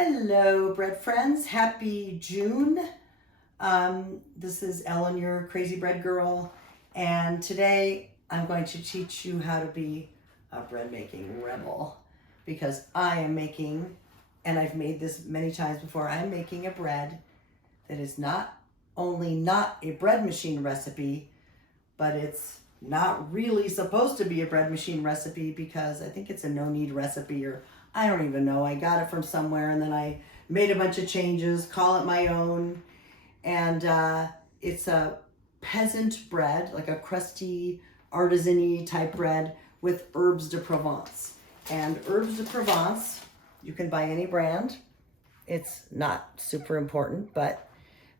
Hello, bread friends. Happy June. This is Ellen, your crazy bread girl, and today I'm going to teach you how to be a bread making rebel, because I am making, and I've made this many times before, I'm making a bread that is not only not a bread machine recipe, but it's not really supposed to be a bread machine recipe because I think it's a no-knead recipe, or I don't even know. I got it from somewhere and then I made a bunch of changes, call it my own. And it's a peasant bread, like a crusty, artisan-y type bread with Herbs de Provence. And Herbs de Provence, you can buy any brand. It's not super important, but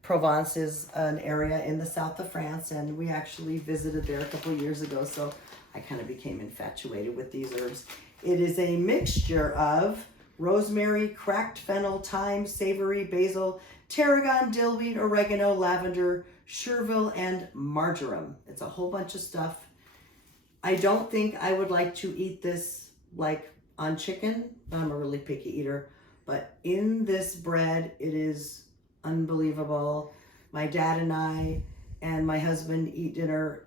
Provence is an area in the south of France, and we actually visited there a couple of years ago, so I kind of became infatuated with these herbs. It is a mixture of rosemary, cracked fennel, thyme, savory, basil, tarragon, dillweed, oregano, lavender, chervil, and marjoram. It's a whole bunch of stuff. I don't think I would like to eat this like on chicken. I'm a really picky eater, but in this bread, it is unbelievable. My dad and I and my husband eat dinner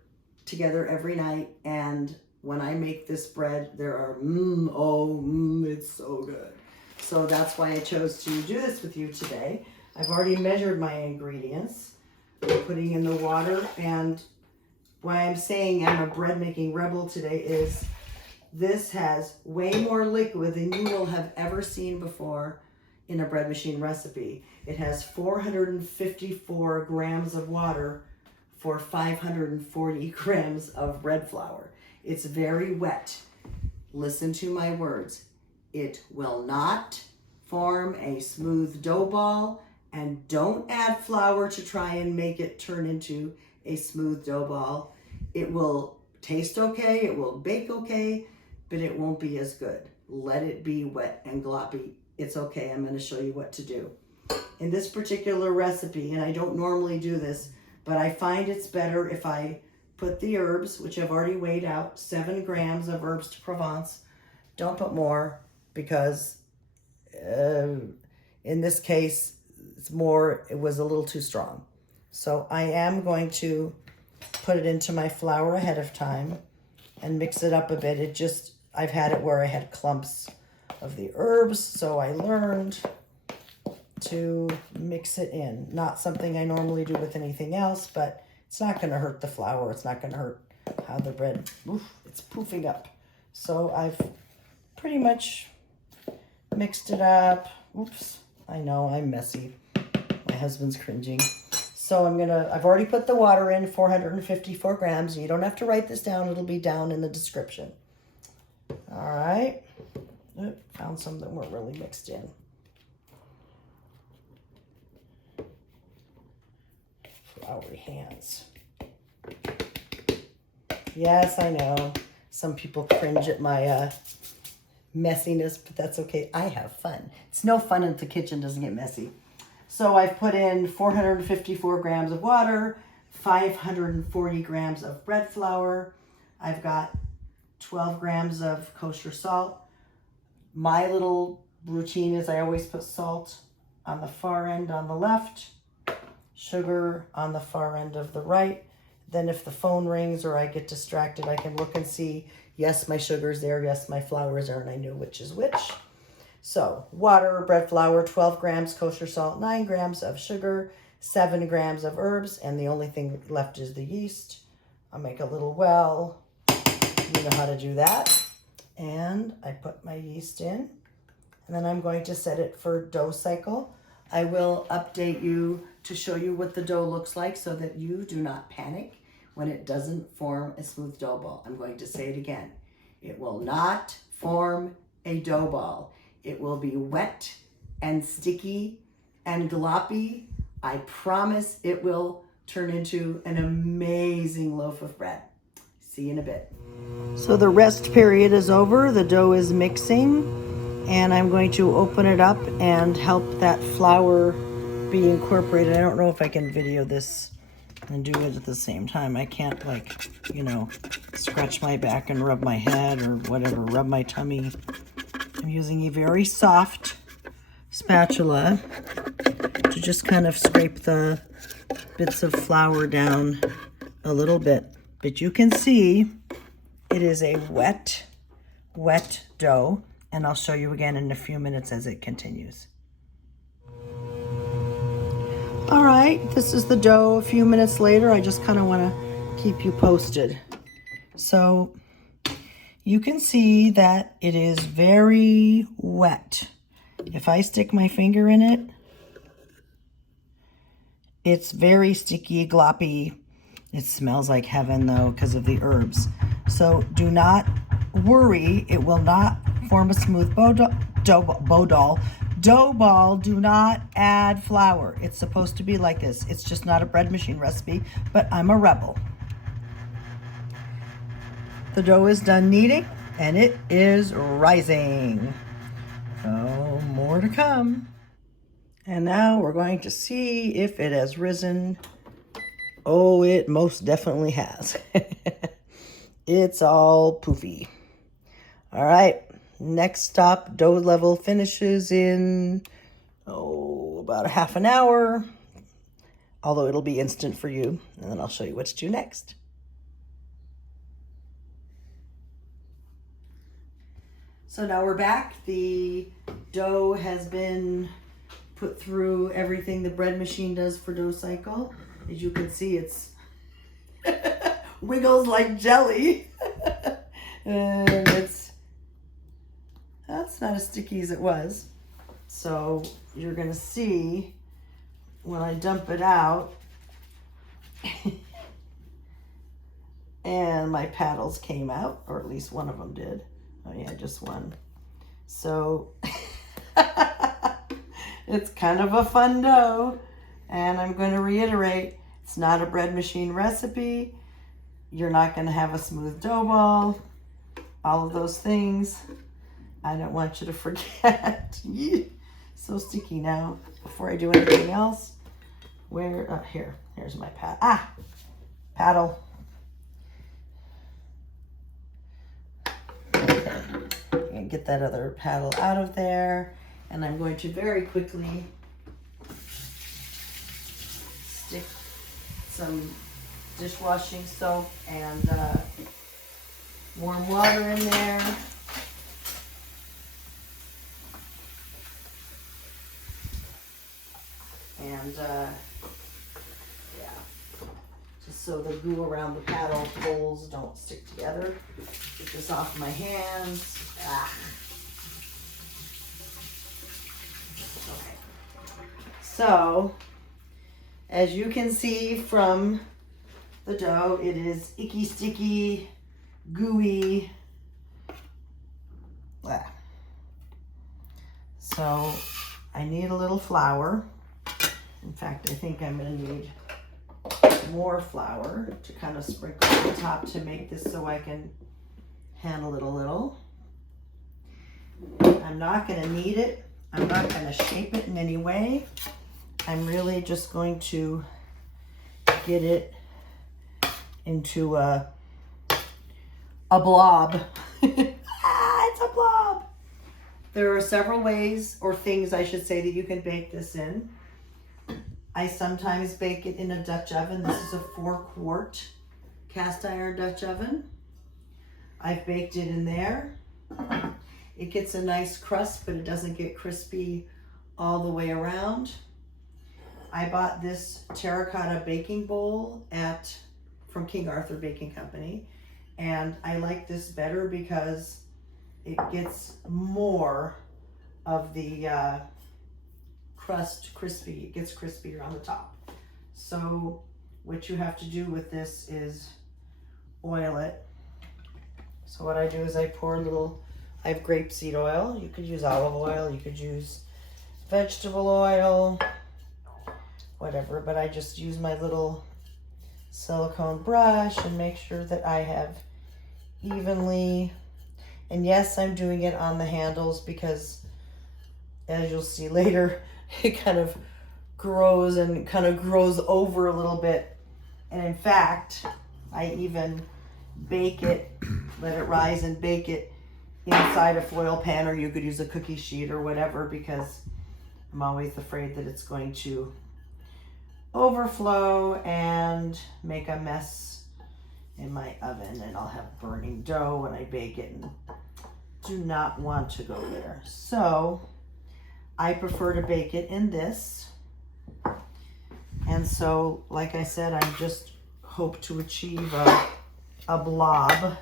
together every night, and when I make this bread, there are it's so good. So that's why I chose to do this with you today. I've already measured my ingredients. I'm putting in the water, and why I'm saying I'm a bread making rebel today is this has way more liquid than you will have ever seen before in a bread machine recipe. It has 454 grams of water for 540 grams of bread flour. It's very wet. Listen to my words. It will not form a smooth dough ball, and don't add flour to try and make it turn into a smooth dough ball. It will taste okay, it will bake okay, but it won't be as good. Let it be wet and gloppy. It's okay. I'm going to show you what to do. In this particular recipe, and I don't normally do this, but I find it's better if I put the herbs, which I've already weighed out, 7 grams of Herbs de Provence. Don't put more, because in this case, it was a little too strong. So I am going to put it into my flour ahead of time and mix it up a bit. I've had it where I had clumps of the herbs, so I learned to mix it in. Not something I normally do with anything else, but it's not going to hurt the flour. It's not going to hurt how the bread, it's poofing up. So I've pretty much mixed it up. Oops, I know I'm messy. My husband's cringing. So I've already put the water in, 454 grams. You don't have to write this down. It'll be down in the description. All right. Found some that weren't really mixed in. Floury hands. Yes, I know. Some people cringe at my messiness, but that's okay. I have fun. It's no fun if the kitchen doesn't get messy. So I've put in 454 grams of water, 540 grams of bread flour. I've got 12 grams of kosher salt. My little routine is I always put salt on the far end on the left, sugar on the far end of the right. Then if the phone rings or I get distracted, I can look and see, yes, my sugar's there, yes, my flour is there, and I know which is which. So water, bread flour, 12 grams kosher salt, 9 grams of sugar, 7 grams of herbs, and the only thing left is the yeast. I'll make a little well. You know how to do that. And I put my yeast in, and then I'm going to set it for dough cycle. I will update you to show you what the dough looks like so that you do not panic when it doesn't form a smooth dough ball. I'm going to say it again. It will not form a dough ball. It will be wet and sticky and gloppy. I promise it will turn into an amazing loaf of bread. See you in a bit. So the rest period is over. The dough is mixing, and I'm going to open it up and help that flour be incorporated. I don't know if I can video this and do it at the same time. I can't, scratch my back and rub my head or whatever, rub my tummy. I'm using a very soft spatula to just kind of scrape the bits of flour down a little bit. But you can see it is a wet dough, and I'll show you again in a few minutes as it continues. All right, this is the dough a few minutes later. I just kind of want to keep you posted. So you can see that it is very wet. If I stick my finger in it, it's very sticky, gloppy. It smells like heaven though because of the herbs. So do not worry, it will not form a smooth dough ball. Do not add flour. It's supposed to be like this. It's just not a bread machine recipe, but I'm a rebel. The dough is done kneading and it is rising. Oh, more to come. And now we're going to see if it has risen. Oh, it most definitely has. It's all poofy. All right, next stop, dough level finishes in, about a half an hour. Although it'll be instant for you. And then I'll show you what to do next. So now we're back. The dough has been put through everything the bread machine does for dough cycle. As you can see, it's wiggles like jelly. And that's not as sticky as it was. So you're gonna see when I dump it out, and my paddles came out, or at least one of them did. Oh yeah, just one. So it's kind of a fun dough. And I'm going to reiterate, it's not a bread machine recipe. You're not going to have a smooth dough ball. All of those things. I don't want you to forget. So sticky now. Before I do anything else, here's my paddle. Okay. And get that other paddle out of there. And I'm going to very quickly stick some dishwashing soap and warm water in there. And just so the glue around the paddle holes don't stick together. Get this off my hands. Okay. So, as you can see from the dough, it is icky, sticky, gooey. So I need a little flour. In fact, I think I'm going to need more flour to kind of sprinkle on the top to make this so I can handle it a little. I'm not going to knead it. I'm not going to shape it in any way. I'm really just going to get it into a blob. It's a blob. There are several ways, or things I should say, that you can bake this in. I sometimes bake it in a Dutch oven. This is a 4-quart cast iron Dutch oven. I've baked it in there. It gets a nice crust, but it doesn't get crispy all the way around. I bought this terracotta baking bowl from King Arthur Baking Company, and I like this better because it gets more of the crust crispy. It gets crispier on the top. So what you have to do with this is oil it. So what I do is I pour I have grapeseed oil. You could use olive oil, you could use vegetable oil, whatever, but I just use my little silicone brush and make sure that I have evenly, and yes, I'm doing it on the handles because, as you'll see later, it kind of grows over a little bit. And in fact, I even bake it, let it rise and bake it inside a foil pan, or you could use a cookie sheet or whatever, because I'm always afraid that it's going to overflow and make a mess in my oven, and I'll have burning dough when I bake it, and do not want to go there. So I prefer to bake it in this. And so, like I said, I just hope to achieve a blob,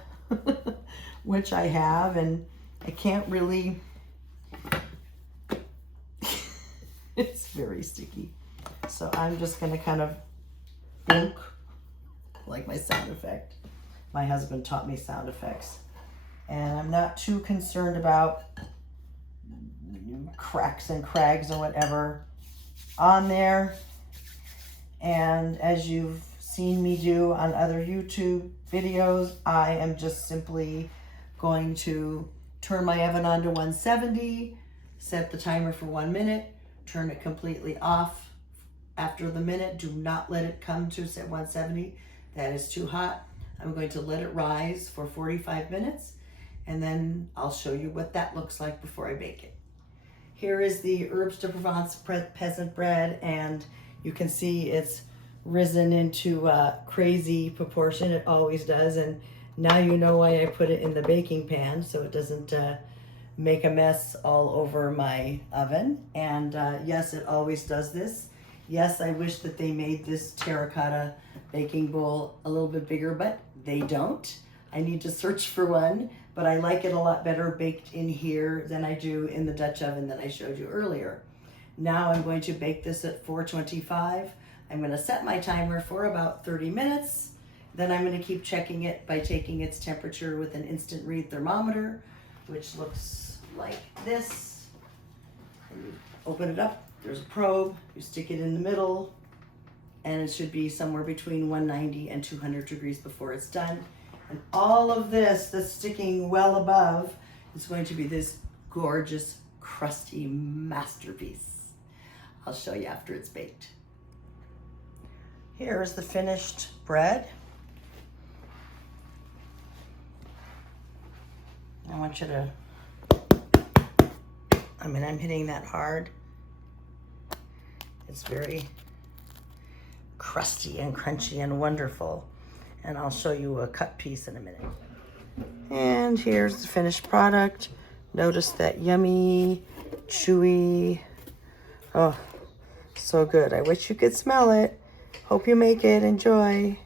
which I have, and I can't really, it's very sticky. So I'm just gonna kind of bonk, like my sound effect. My husband taught me sound effects. And I'm not too concerned about cracks and crags or whatever on there. And as you've seen me do on other YouTube videos, I am just simply going to turn my oven on to 170, set the timer for 1 minute, turn it completely off after the minute. Do not let it come to 170. That is too hot. I'm going to let it rise for 45 minutes, and then I'll show you what that looks like before I bake it. Here is the Herbs de Provence peasant bread, and you can see it's risen into crazy proportion. It always does, and now you know why I put it in the baking pan, so it doesn't make a mess all over my oven. And yes, it always does this. Yes, I wish that they made this terracotta baking bowl a little bit bigger, but they don't. I need to search for one, but I like it a lot better baked in here than I do in the Dutch oven that I showed you earlier. Now I'm going to bake this at 425. I'm going to set my timer for about 30 minutes. Then I'm going to keep checking it by taking its temperature with an instant read thermometer, which looks like this. And you open it up, there's a probe, you stick it in the middle, and it should be somewhere between 190 and 200 degrees before it's done. And all of this that's sticking well above is going to be this gorgeous, crusty masterpiece. I'll show you after it's baked. Here's the finished bread. I want you to, I'm hitting that hard. It's very crusty and crunchy and wonderful. And I'll show you a cut piece in a minute. And here's the finished product. Notice that yummy, chewy, oh, so good. I wish you could smell it. Hope you make it. Enjoy.